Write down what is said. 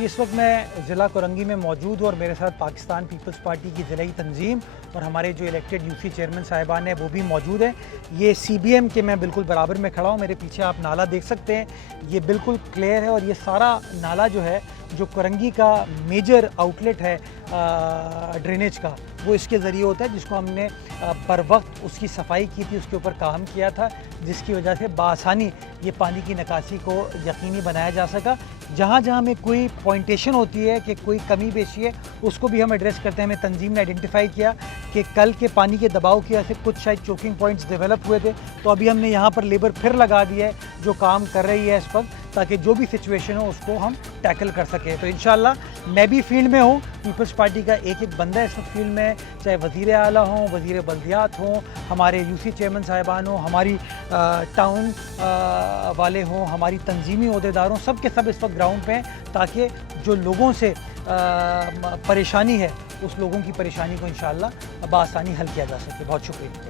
जी, इस वक्त मैं ज़िला कोरंगी में मौजूद हूँ और मेरे साथ पाकिस्तान पीपल्स पार्टी की ज़िलाई तंजीम और हमारे जो इलेक्टेड यूसी चेयरमैन साहिबान हैं वो भी मौजूद हैं। ये सीबीएम के मैं बिल्कुल बराबर में खड़ा हूँ। मेरे पीछे आप नाला देख सकते हैं, ये बिल्कुल क्लियर है और ये सारा नाला जो है जो कोरंगी का मेजर आउटलेट है ड्रेनेज का, वो इसके ज़रिए होता है, जिसको हमने बर वक्त उसकी सफाई की थी, उसके ऊपर काम किया था, जिसकी वजह से बआसानी ये पानी की निकासी को यकीनी बनाया जा सका। जहाँ जहाँ में कोई पॉइंटेशन होती है कि कोई कमी पेशी है, उसको भी हम एड्रेस करते हैं। हमें तंजीम ने आइडेंटिफाई किया कि कल के पानी के दबाव की वजह से कुछ शायद चोकिंग पॉइंट्स डेवलप हुए थे, तो अभी हमने यहाँ पर लेबर फिर लगा दिया है जो काम कर रही है इस वक्त, ताकि जो भी सिचुएशन हो उसको हम टैकल कर सकें। तो इंशाल्लाह मैं भी फील्ड में हूँ, पीपल्स पार्टी का एक एक बंदा इस वक्त फील्ड में, चाहे वज़ीर आला हों, वज़ीर बल्दियात हों, हमारे यूसी चेयरमैन साहिबान हों, हमारी टाउन वाले हों, हमारी तंजीमी अहदेदार हों, सब के सब इस वक्त ग्राउंड पे हैं, ताकि जो लोगों से परेशानी है उस लोगों की परेशानी को इंशाल्लाह बआसानी हल किया जा सके। बहुत शुक्रिया।